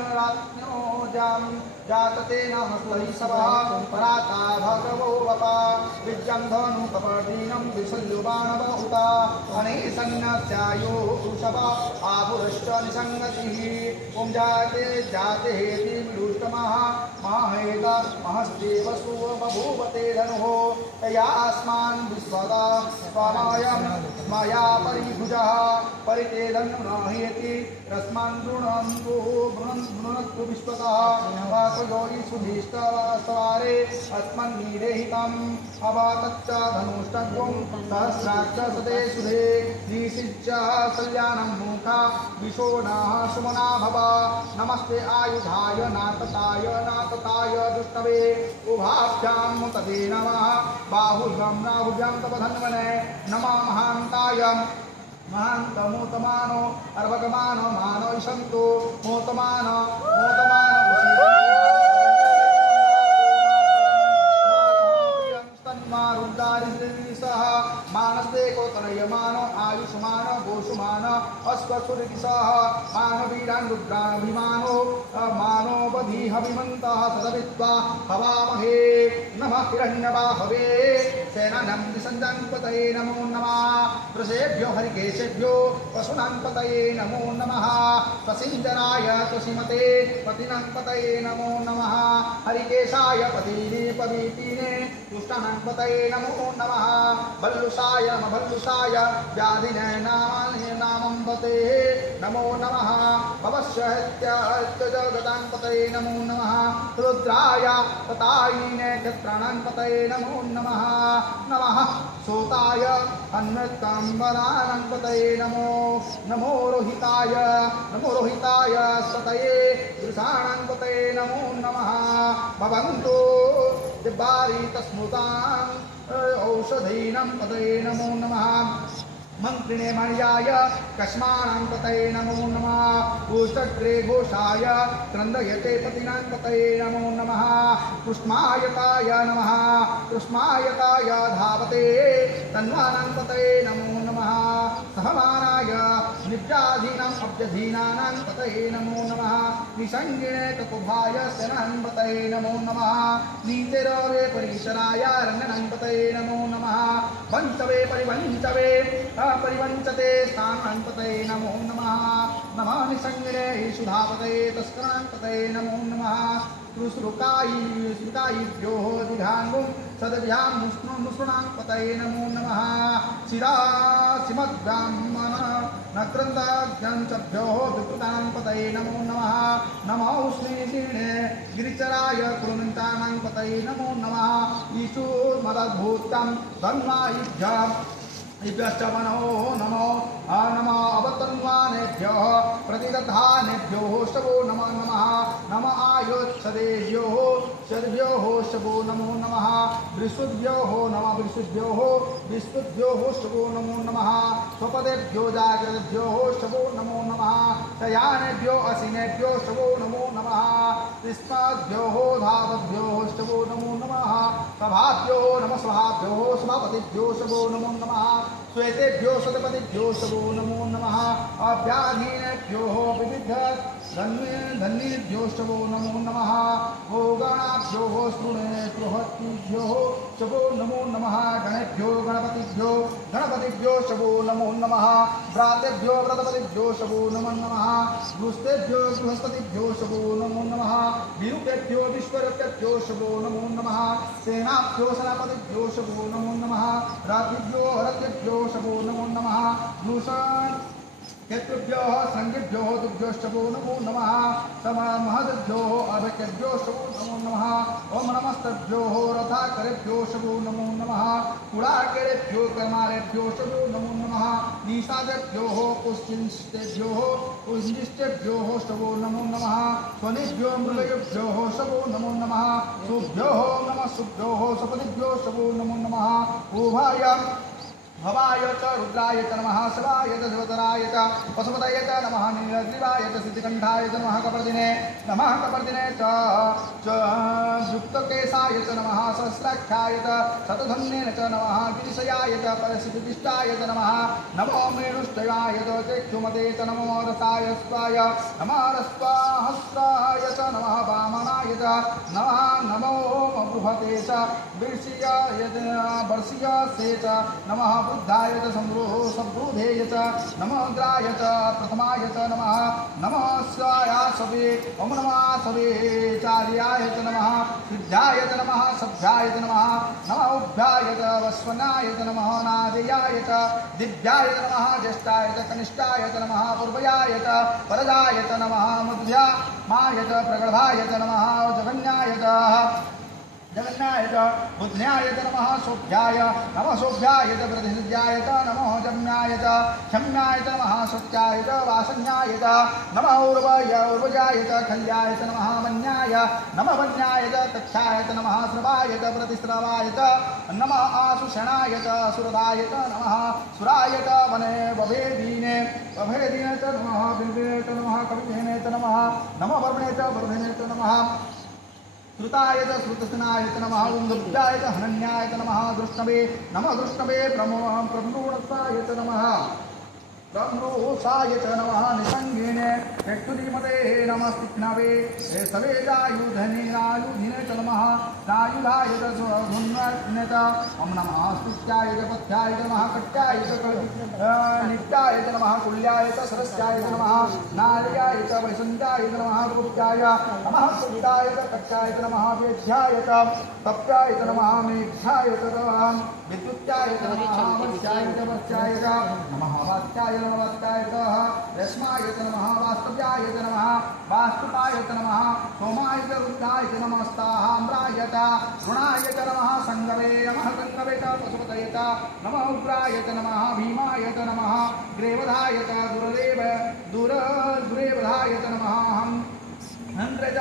जातते नमस्तै सभः पराता भगवो वपा विद्यं धनुकपर्दीनं विशल्युबाणव उता अनेसन्नस्यायो वृषभ आभुरश्च निसङ्गतिः ॐ जाते जाते हेति विलुष्टमः माहेत महस्तेव सुवबभूवते धनुः तयास्मान् विश्वदा स्वामायं मया परिभुजः परितेदं न हेति रस्मान् गृणन्तु विश्वतः वासयोगी सुधीष्टवारे अस्मन्निदेहितम् अवातच्च धनुष्टग्वं सहस्राक्ष सदे सुधे निषिच्च कल्याणं मुखा विशोणाः सुमना भव नमस्ते आयुधाय नातताय दुष्टवे उभाभ्यां तदे नमः बाहुभ्यां राहुभ्यां तव धन्वने नमः महान्ताय महान्तमोतमानो अर्भकमानो मानो ईशन्तो मोतमानो रुद्धारिसह मानसे कोतनयमानो आयुष्मानो गोषुमानो अस्वसुरिसह मानवीरान् रुद्राभिमानो मानो बधीहविमन्तः तदविद्वा हवामहे नमः हिरण्यवाहवे सेनानं विसञ्जान्पतये नमो नमः वृषेभ्यो हरिकेशेभ्यो पशूनान्पतये नमो नमः प्रसिञ्जनाय तुषिमते पतिनान्पतये नमो नमः हरिकेशाय पतीने पवीतीने तुष्टानान्पतये नमो नमः भल्लुषाय नमः भल्लुषाय व्याधिने नामंपते नमो नमः भवस्यहत्याजगतान्पतये नमो नमः रुद्राय ततायिने क्षत्राणान्पतये नमो नमः नमः सोताय अन्नताम्बरान्पतये नमो रोहिताय सतये वृषाणान्पतये नमो नमः भवन्तु दिव्यारीतस्मृतान् औषधीनां पतये नमो नमः मंत्रिणे मणियाय कस्मानां पतये नमो नमः गोष्ठग्रे घोषाय क्रन्दयते पतिनां पतये नमो नमः कृष्णायताय नमः कृष्णायताय धावते तन्वानां पतये नमो नमः सहमानाय निब्जाधीनाम् अब्जधीनानां पतये नमो नमः निसंगिणे ककुभाय सेनां पतये नमो नमः नीतिरवे परिसराय रङ्गनां पतये नमो नमः वञ्चवे परिवञ्चवे परिवञ्चते स्थानान्पतये नमो नमः नमः निसंगिणे सुधापतये तस्करान्पतये नमो नमः श्रुकायिभ्यो दिघाङ्गुं सदभ्यां मुष्णान्पतये नमो नमः शिरासिमद्ब्राह्मण नक्रन्दाभ्यञ्चभ्यो विकृतान्पतये नमो नमः नमो श्रीगिणे गिरिचराय कुरुन्तानान्पतये नमो नमः ईशो मदद्भूतं धन्वायिभ्याम् इभ्यश्चमनो नमो नमः अवतन्वानेभ्यः प्रतिदधानेभ्यो शवो नमो नमः नम आयोत्सदेभ्यो शर्भ्यो शवो नमो नमः विशुद्भ्यो नमः विशुद्भ्यो शवो नमो नमः स्वपदेभ्यो जागृतेभ्यो शवो नमो नमः शयानेभ्यो असिनेभ्यो शवो नमो नमः तिस्माद्भ्यो धावद्भ्यो शवो नमो नमः सभाभ्यो नमः सभाभ्यो सभापतिभ्यो शवो नमो नमः श्वेतेभ्यो शतपतिभ्यो शवो नमो नमः अभ्याधीनेभ्यो विविध धन्येभ्यो शवो नमो नमः भोगाणाभ्यो स्मृणेभ्यो शवो नमो नमः गणेभ्यो गणपतिभ्यो शवो नमो नमः व्रातेभ्यो व्रतपतिभ्यो शवो नमो नमः गृहस्थेभ्यो गृहस्पतिभ्यो शवो नमो नमः विरूपेभ्यो विश्वरूपेभ्यो शवो नमो नमः सेनाभ्यो सेनापतिभ्यो शवो नमो नमः रात्रिभ्यो हरतेभ्यो शवो नमो नमः नूषण क्षेत्रेभ्यो संज्ञेभ्यो महद्भ्योष्टभो नमो नमः महद्भ्यो अभक्यभ्योष्टभो नमो नमः ओम नमस्तभ्यो रथाकरेभ्योष्टभो नमो नमः कुडाकेभ्यो कर्मारेभ्योष्टभो नमो नमः निषादेभ्यो पुष्टिष्टेभ्यो पुष्टिष्टेभ्यो ष्टभो नमो नमः स्वनेभ्यो मृगयेभ्यो ष्टभो नमो नमः सुभ्यो नमः सुभ्यो सपदिभ्यो ष्टभो नमो नमः उभाय भवाय च रुद्राय च नमः शिवाय च शिवतराय च पशुपतये च नमः नीलग्रीवाय च सिद्धिकण्ठाय च नमः कपर्दिने च युक्तकेशाय च नमः सहस्राख्याय च शतधन्येन च नमः गिरिशयाय च परसिद्धिष्टाय च नमः नमो मेणुष्टयाय च चक्षुमते च नमो रसाय स्वाय नमः रस्वाहस्राय च नमः वामनाय च नमः नमो बृहते च वर्षियासे च नमः बुद्धाय च संबोधेय च नमो अग्राय च प्रथमाय च नमः नमः स्वायासवे ओम नमः सवे चार्याय च नमः सिद्धाय च नमः सभ्याय च नमः नमः उभ्याय च वस्वनाय च नमः नादेयाय च दिव्याय च नमः ज्येष्ठाय च कनिष्ठाय च नमः पूर्वयाय च परदाय च नमः मध्यामाय च प्रगल्भाय च नमः जगन्याय च जगन्नाय च बुद्ध्याय च नमः शोभ्याय नमः शोभ्याय च प्रतिसिद्ध्याय च नमः जम्याय च क्षम्याय च नमः सत्याय च वासन्याय च नमः उर्वजाय च खल्याय च नमः वन्याय नमः वन्याय च कक्षाय च नमः श्रवाय च प्रतिश्रवाय च नमः आशुषणाय च सुरदाय च नमः सुराय च वने वभेदीने च नमः बिल्वे च नमः कविधेने च नमः नमः वर्णे च वर्धने च नमः श्रुताय च श्रुतस्नाय च नमः उन्दुभ्याय च हनन्याय च नमः दृष्णवे नमः दृष्णवे प्रमृणसाय च नमः ब्रह्मोषाय च नमः निसंगेने चक्षुधीमते नमः तीक्ष्णवे सवेदायुधनेनायुधिने च नमः नायुधाय च सुन्वने च ओम नमः स्तुत्याय च पथ्याय च नमः कट्याय च नित्याय च नमः कुल्याय च सरस्याय च नमः नार्याय च वैसन्त्याय च नमः गुप्त्याय नमः सुप्ताय च कट्याय च नमः वेद्याय च तप्याय च नमः मेघ्याय च विद्युत्याय च नमः वत्स्याय च वत्स्याय च नमः वात्याय नमस्ताय च रश्माय च नमः वास्तव्याय च नमः वास्तुपाय च नमः सोमाय च रुद्राय च नमस्ताम्राय च ऋणाय च नमः संगवे नमः संगवे च पशुपतये च नमः उग्राय च नमः भीमाय च नमः ग्रेवधाय च दुरेवधाय च नमः हंद्रज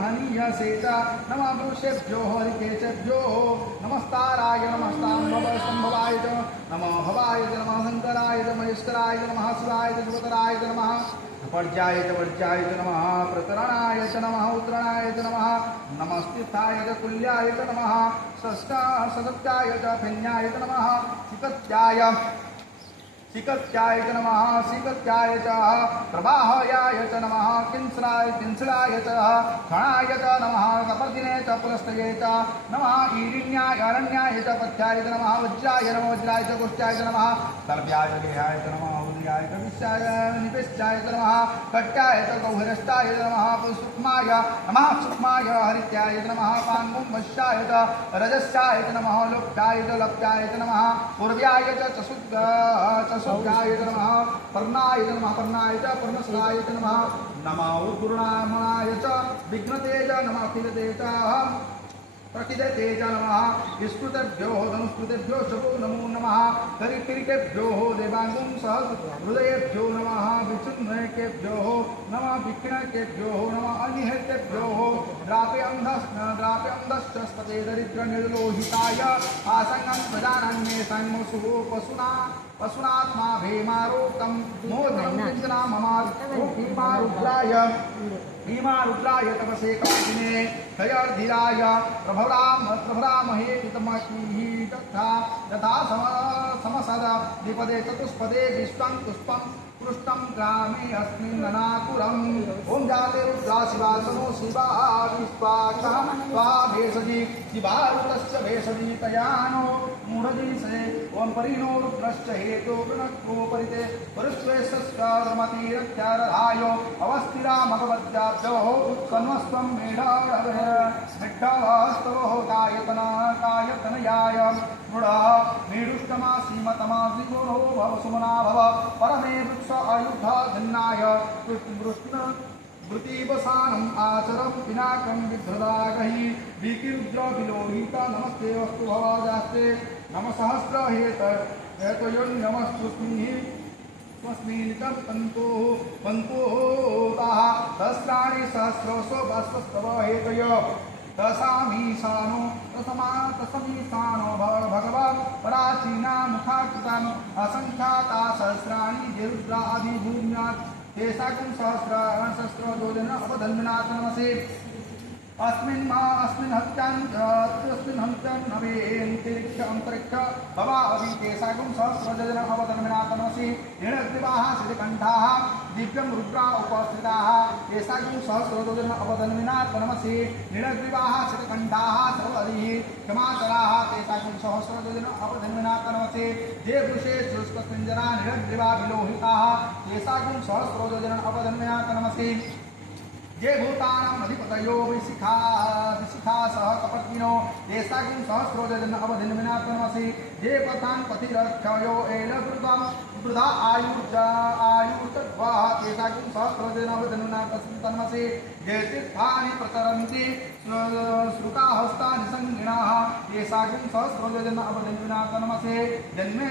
हनीय सेत नमः पुरुषेभ्यो हरिकेशेभ्यो नमस्ताराय नमस्ताम्भवाय च नमः भवाय च नमः शंकराय च महेश्वराय च नमः शिवाय च शिवतराय च नमः वर्ज्याय च नमः प्रतरणाय च नमः उत्तरणाय च नमः नमस्तीर्थाय च कुल्याय च नमः सदत्याय च फिन्याय च नमः सिकत्याय च नमः सिकत्याय च प्रवाहयाय च नमः किंसराय च खणाय च नमः कपर्दिने च पुलस्तये च नमः ईरिण्याय अरण्याय च पथ्याय च नमः वज्राय नमः वज्राय च गोष्ठ्याय च नमः सर्व्याय गेहाय च नमः उदयाय च विश्याय निपिष्टाय च नमः कट्याय च गौहरष्टाय च नमः सूक्ष्माय हरित्याय च नमः पाङ्गुम्भस्याय च रजस्याय च नमः लोप्याय च लप्याय च नमः पूर्व्याय च शुद्धाय च नमः पर्णाय च नमः पर्णाय च पर्णसराय च नमः नमः उद्गुरुणामणाय च विघ्नते च नमः अखिलते च प्रकिदते च नमः स्मृतेभ्यो धनुस्मृतेभ्यो शभो नमो नमः करिकिरिकेभ्यो देवांगुं सह हृदयेभ्यो नमः विचुन्नकेभ्यो नमः विक्षणकेभ्यो नमः अनिहतेभ्यो द्राप्यन्धश्च स्पते दरिद्र निर्लोहिताय आसंगं प्रजानन्ये संमसु पशुनात्मा भेमारोक्तं मोदं ममार भीमारुद्राय तपसे कालिने तयर्धिराय प्रभरामहे तथा समसदा द्विपदे चतुष्पदे विश्वं पुष्पं पृष्ठं ग्रामे अस्मिन् अनाकुरम् ओम जाते रुद्रा शिवा समो शिवा विश्वाक्षः त्वा भेषजी शिवारुतस्य भेषजी तयानो मूढजीसे ओम परिणो रुद्रश्च हेतो गृणत्वोपरिते परुष्वेशस्कर्मतीरत्यारधायो अवस्थिरा मगवद्याभ्यो उत्कन्वस्त्वं मेढास्तवो कायतनयाय मृड मेढुष्टमा सीमतमा श्रीगुरो भव सुमना भव परमे वृक्ष अयुधा धन्नाय कृष्ण वृत्तिवसानम् आचरं पिनाकं विधृदागहि विकिरुद्र विलोहिता नमस्ते अस्तु भवाजास्ते नम सहस्र हेतयोन्नमस्तुस्मिन् स्वस्मिन्नितं पन्तोः सहस्राणि सहस्रशो बाष्पस्तव हेतय तसमीशानो भगवान् पराचीना मुखाकृतान् असङ्ख्याता सहस्राणि ये रुद्रादिभूम्यात् तेषां सहस्रयोजन अपधन्विनाथ नमसे अस्मिन् हत्यां नवेन्तरिक्ष अंतरिक्ष भवा अभि तेषां सहस्रयोजन अपधन्विनाथ नमसे नीलग्रीवाः श्रीकण्ठाः दिव्यं रुद्रा उपस्थिताः तेषां सहस्रयोजन अपधन्विनाथ नमसे नीलग्रीवाः श्रीकण्ठाः सर्वधिः क्षमाचराः तेषां सहस्रयोजन अपधन्विनाथ नमसे ये वृषे शुष्कपिञ्जरा नीलग्रीवा विलोहिताः तेषां सहस्रयोजन अपधन्विनाथ नमसे ये भूतानां अधिपतयो विशिखा सह कपत्तिनो तेषां सहस्रोजन अवधिन्विनाथ नमसे ये पथान् पथिरक्षयो एलवृतं वृथा आयुर्तद्वाः तेषां सहस्रोजन अवधिन्विनाथ नमसे ये तीर्थानि प्रचरन्ति श्रुताहस्तानि संगिणाः तेषां सहस्रोजन अवधिन्विनाथ नमसे जन्मे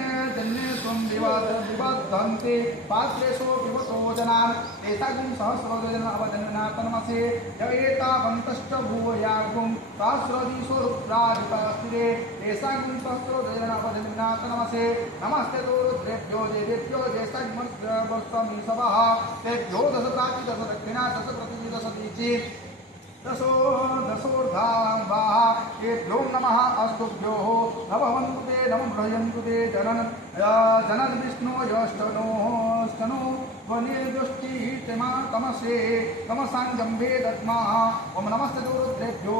स्वं विबद्धन्ते पात्रेषु विवतो जनान् तेषां सहस्रोजन अवधिन्विनाथ नमसे यवेतावन्तश्च भूयार्गुं सहस्रदिशो रुद्राधिपस्थिरे तेषां सहस्रोजन अवधिन्विनाथ नमसे नमस्ते तो रुद्रेभ्यो देवेभ्यो जैसाग्मस्वमीसवः तेभ्यो दशप्राचि दश दक्षिणा दश प्रतिजि दश दीचि दशोर्धाः येभ्यो नमः अस्तुभ्यो न भवन्तु ते नमो भ्रयन्तु ते जनन विष्णु यष्टनो वनिर्दुष्टिः तमसे तमसाङ्गम्भे दद्मः ओम नमस्ते रुद्रेभ्यो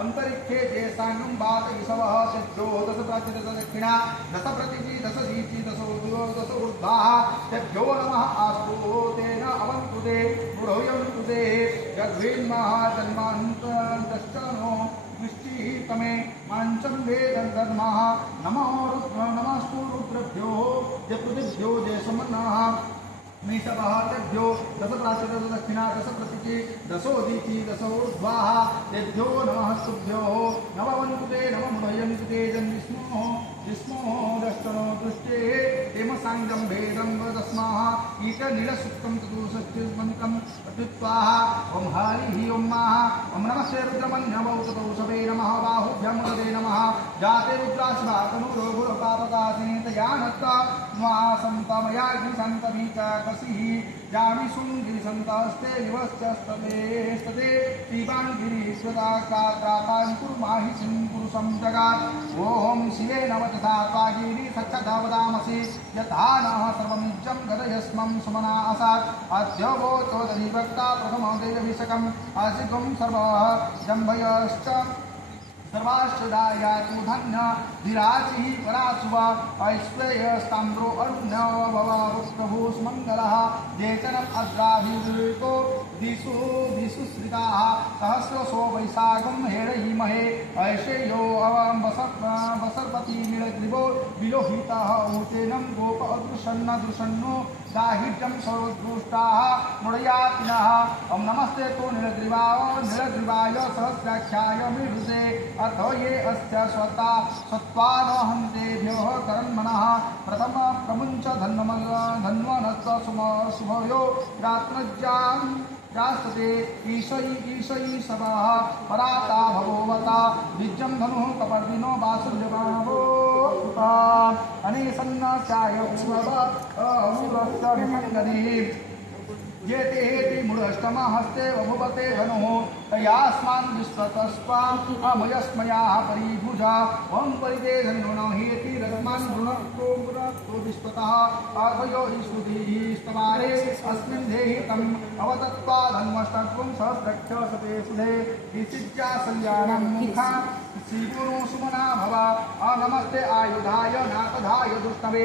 अंतरिक्षे जेसाङ्गं वातविषवः तेभ्यो दश प्राचि दश दक्षिणा दश प्रतिजि दश दीचि दश ऊर्ध्वाः तेभ्यो नमः अस्तु तेन अवन्तु ते पुरोयन्तु ते यद्वेन्मः जन्मान्तश्चनो दृष्टिः तमे माञ्चं वेदं दद्मः नमस्तु रुद्रेभ्यो जय पृथिभ्यो जय समन्नः मीशवः तेभ्यो दश प्राचि दश दक्षिणा दश प्रतिचि दशोदीचि दशोर्ध्वाः तेभ्यो नमः स्तुभ्यो नववन्तु ते नमो भयन्तु ते विष्णोः दर्शनो दृष्टे हेमसाङ्गं भेदं वदस्मः ईकनीलसुक्तं चतुर्षष्टिमन्त्रं प्रत्युत्वाः ॐ हरिः ॐ ॐ नमस्ते रुद्रमन्यवौततौ सवे नमः बाहुभ्यं मुदते नमः जाते रुद्राशिवातनुरोगुरपापकासिनीतयानत्ता नुआसन्तमयाग्निसन्तमीचकसिः जामिषुङ्गिरिसन्तस्ते विवश्चस्तते श्रीवाङ्गिरीश्वदात्रातान् कुर्माहिषिं पुरुषं जगात् ॐ शिवे नवचसा त्वागिरि सच्चदावदामसि यथा नः सर्वमिज्जं गदयस्मं सुमना असात् अद्य वोचोदधिभक्ता प्रथमदेवभिषकम् असिगं सर्वः जम्भयश्च सर्वाश्चदायातु धन्य विराजिः पराशुवा ऐश्वर्यस्ताम्रो अरुण्यवपुष्पभूष्मङ्गलः जेचनम् अद्राभिर्को दिशु श्रिताः सहस्रशो वैशाखं हेरयीमहे ऐशेयो वसर्पति नीलग्रीवो विलोहितः ऊतेनं गोप अदृशन्नो दाहित्यं सर्वदृष्टाः मृडयातिनः ॐ नमस्ते तो नीलग्रीवाय सहस्राख्याय मृषे अथ ये अस्य सत्त्वानहन्तेभ्यः कर्मणः प्रथम प्रमुञ्च धन्वनत्व शुभयो रात्रज्यास्ते ईशयीशवः पराता भगवता विज्यं धनुः कपर्दिनो वासुदेवो अनेसन्नास्याय ये तेति मूढष्टमहस्ते बभुवते धनुः तयास्मान् विश्वतस्त्वामयस्मयाः परिभुजा ॐ परिते धन्यो हेति रस्मान् गुणक्तो विश्वतः अभयो ईश्वरीस्तवारे अस्मिन् देहि तम् अवदत्त्वा धन्वष्टत्वं सहस्रक्ष सते सुधे विसिज्या सल्यानं मुखा श्रीगुरु सुमना भव नमस्ते आयुधाय नाकधाय दुष्टवे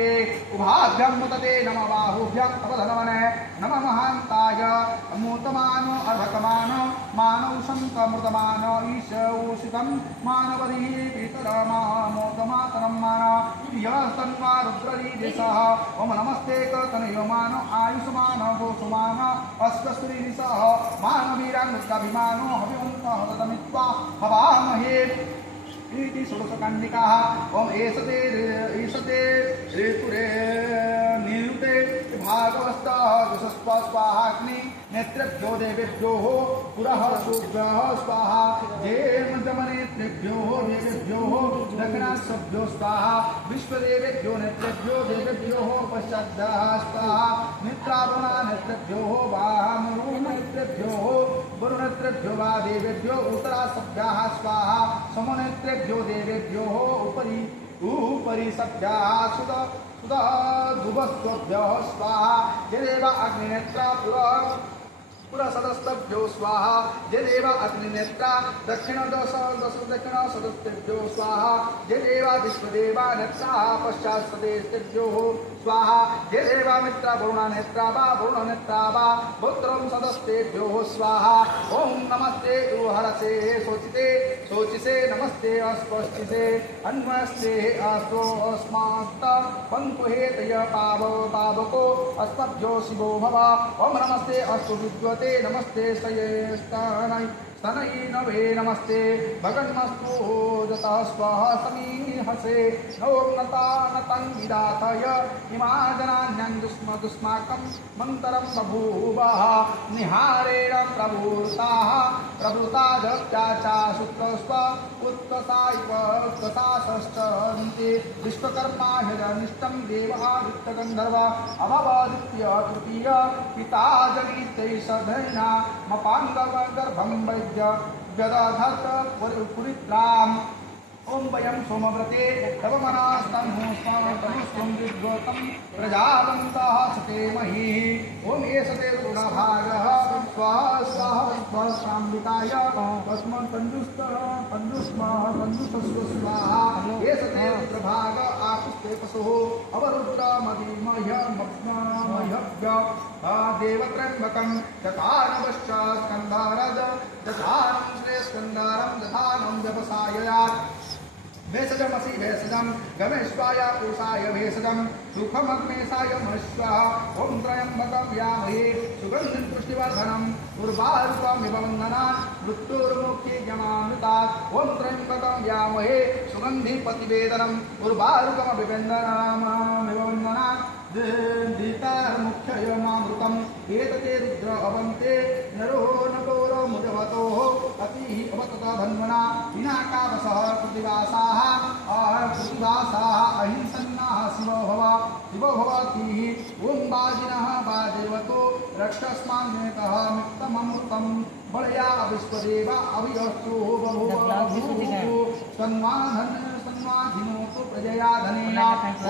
उभाभ्यं मुदते नम बाहुभ्यं अवधनवने नम महान्ताय अमूतमानो अर्भकमानो मानौषं कमृतमान ईशौषितं मानवरिः पितरमामोदमातरं मान यस्तन्वा रुद्ररीदिशः ओम नमस्ते कतनयो मान आयुष्मान गोसुमान अस्कश्रीदिशः मानवीरान्मुद्राभिमानो हविवन्तः तदमित्वा हवामहे इति षोडशकाण्डिकाः ओम एषते ऋतुरे निरुते भागवस्तः विशस्व स्वाहाग्नि नेत्रेभ्यो देवेभ्यो पुरः शुभ्यः स्वाहा जेमजमनेत्रेभ्यो देवेभ्यो दक्षिणास्भ्यो स्वाहा विश्वदेवेभ्यो नेत्रेभ्यो देवेभ्यो पश्चाद्भ्यः स्वाहा मित्रावरुणा नेत्रेभ्यो वामरुणनेत्रेभ्यो वरुणनेत्रेभ्यो वा देवेभ्यो उत्तरास्भ्यः स्वाहा समनेत्रेभ्यो देवेभ्यो उपरि सभ्यः सुधुभस्त्वभ्यः स्वाहा यदेव अग्निनेत्रा पुरसदस्तभ्यो स्वाहा यदेव अग्निनेत्रा दक्षिण सदस्तेभ्यो स्वाहा यदेव विश्वदेवा नेत्रा पश्चात् सदेशेभ्यो स्वाहा यदेव मित्रा वरुणनेत्रा वा वरुणनेत्रा वा पुत्रं सदस्तेभ्यो स्वाहा ओम नमस्ते हरसे शोचिसे नमस्ते अस्पष्टिसे अन्वस्ते अस्तो अस्मात् पंकुहेतय पावको अस्मभ्यो शिवो भव ओम नमस्ते अस्तु विद्वते नमस्ते स्तनयी नवे नमस्ते भगन्मस्तु जतः स्वः समीहसे ओम नतं विदातय इमाजनान्यं दुष्माकं मन्तरं बभूवः निहारेण प्रभृता जप्त्याचा शुक्रस्व उत्कसा इव उत्कसाश्चन्ति विश्वकर्मा ह्यजनिष्ठं देवादित्यगन्धर्व अभवादित्य तृतीय पिता जगीते सधैना मपाङ्गर्भं वैद्य व्यदधत पुरित्राम् ओम वयं सोमव्रते तव मनस्तन्मुस्तं विद्वतं प्रजावन्तः सतेमहि ओम एषते ऋणभागः स्वाहाम्बिकाय तस्मात् पञ्जुष्मः स्वाहा एषते रुद्रभाग आपुस्ते पशुः अवरुद्रमधिमह्यमह्यभ्य देवत्रयम्बकं चकारवश्च स्कन्धारद दधानं श्रेस्कन्धारं दधानं व्यवसाययात् भेषजमसि भेषजं गमेश्वाय पुरुषाय भेषजं सुखमग्नेशाय महेश्वः ओम त्र्यम्बकं यामहे सुगन्धिं पुष्टिवर्धनम् उर्वारुकमिव वन्दनात् मृत्युर्मुक्तियमामृतात् ओम त्र्यम्बकं यामहे सुगन्धिपतिवेदनम् उर्वारुकमभिवेदनमिव वन्दनात् दीतार्मुख्ययमामृतम् एतते रुद्र अवन्ते नरो नकोरो मुजवतोः अतिः अवतता धन्वना विनाकावसः कृतिवासाः अहिंसन्नाः शिवो भवतीः ओम बाजिनः बाजेवतो रक्षस्मान्नेतः मित्तममृतं बलया विश्वदेव अभियस्तु बभूव सन्माधिनोतु प्रजया धनेन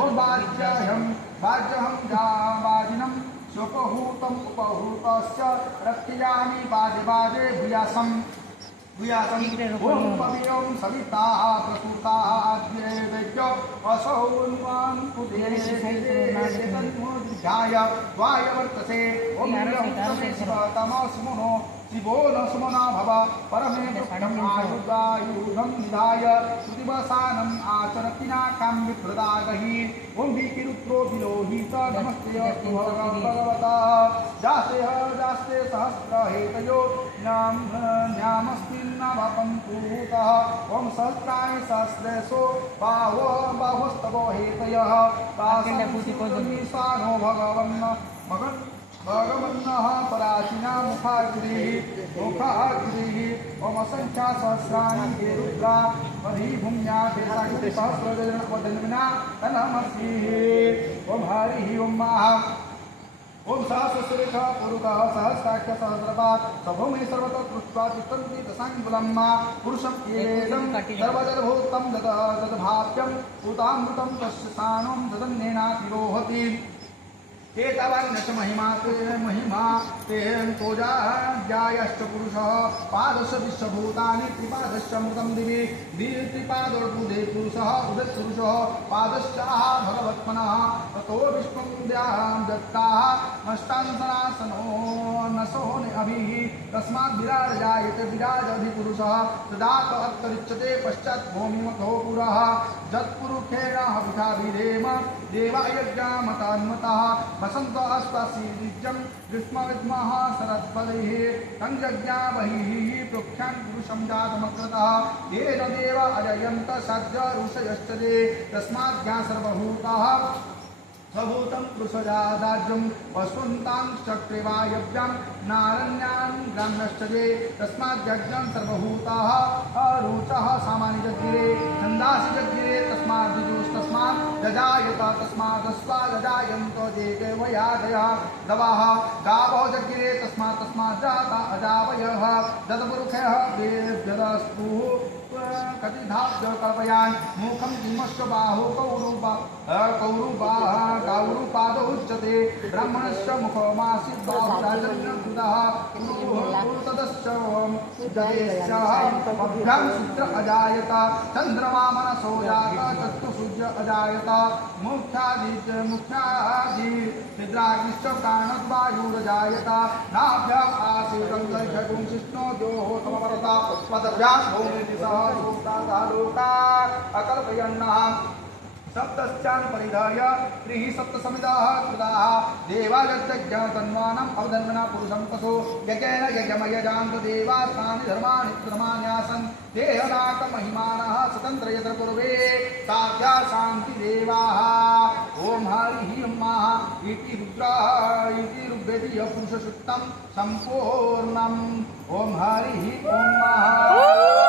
ओम बाज्यहं बाजिनं स्वपहूतम् उपहूतस्य रक्तियामि बाजे भूयासम् ओम पवित्रं सविता प्रसूता अद्यैवज्ञ असौन्वान् कुदेशेतन्मोदिध्याय वायवर्तसे ओम तमस्मुनो शिवो न सुमना भव परमे भक्तम् आयुधायुधं निधाय श्रुतिवसानम् आचरतिनाकां विप्रदागहि ओम विकिरुत्रो विलोहित नमस्ते अस्तु भगवता जास्ते सहस्रहेतयो न्यामस्मिन्नवपन्तुतः ओम सहस्राणि सहस्रेषु बाहोस्तवो हेतयः स्वानो भगवन्नः पराचिना मुखाग्रिः ओम असंख्या सहस्राणि ते रुद्रा अधिभूम्या ते सहस्रजनपदन्विना तन्नमस्मिः ओम हरिः ओम महा ओम सहस्रशिरेख पुरुषः सहस्राख्य सहस्रपात् सभूमि सर्वतो कृत्वा चित्तन्ति दशाङ्गुलं पुरुषं येदं सर्वजलभूतं ददभाव्यं पूतामृतं तस्य सानं ददन्नेनातिरोहति एतावान्यश्च महिमा तेन तोजायाश्च पुरुषः पादस्य विश्वभूतानि त्रिपादश्च मृतं दिवि त्रिपादोर्बुधे पुरुषः उदे पुरुषः पादश्च भगवत्मनः ततो विष्णुं द्यां दत्ताः अष्टान्तरासनो नसोने अभिः तस्मात् विराजायते विराजधिपुरुषः तदात अत्तरिच्यते पश्चात् भूमिमथो पुरः जत्पुरुषेण हविषाभिरेम देवायज्ञामतान्मतः वसन्त अस्तासीदिज्यं ग्रीष्मविद्मः शरत्पदैः तञ्जज्ञा बहिः प्रोक्षान् पुरुषं जातमकृतः येन देव अजयन्त सद्य ऋषयश्च ते तस्मात् ज्ञा सर्वभूतः स्वभूतं पुरुषजादाज्यं वसुन्तांश्चक्रिवायव्यं नारण्यान् ग्राम्यश्च ये तस्माद्यज्ञं सर्वभूताः अरुचः सामान्यजज्ञिरे छन्दांसि जज्ञिरे तस्माद् जजायत तस्मादस्वा जजायन्तो ये देवयादयः दवाः गावः जज्ञिरे तस्मात् जाता अजावयः ददपुरुषः वेद्यदस्तु कतिधाब्द कल्पयान् मुखं किमश्च बाहु कौरुपादौ उच्यते ब्राह्मणस्य मुखमासीत् बाहुराजन्यकृतः तदश्च अभ्यां सूत्र अजायत चन्द्रमा मनसो जात चक्षुसूर्य अजायत मुख्यादिद्राग्निश्च प्राणद्वायुरजायत नाभ्याम् आसीत् शिष्णो द्योतमपरता पदभ्यां भूमिति सह लोका अकल्पयन्नः सप्तश्चान् परिधाय त्रिः सप्तसमिदाः कृताः देवायज्ञतन्वानम् अवधन्वना पुरुषं पशो यज्ञेन यज्ञमयजान्त देवास्तानि धर्माणि धर्मान्यासन् देहनाकमहिमानः स्वतन्त्र यत्र पूर्वे साध्या शान्तिदेवाः ॐ हरिः महा इति रुद्राः इति ऋग्वेदीय पुरुषसूक्तं सम्पूर्णम् ॐ हरिः ॐ महा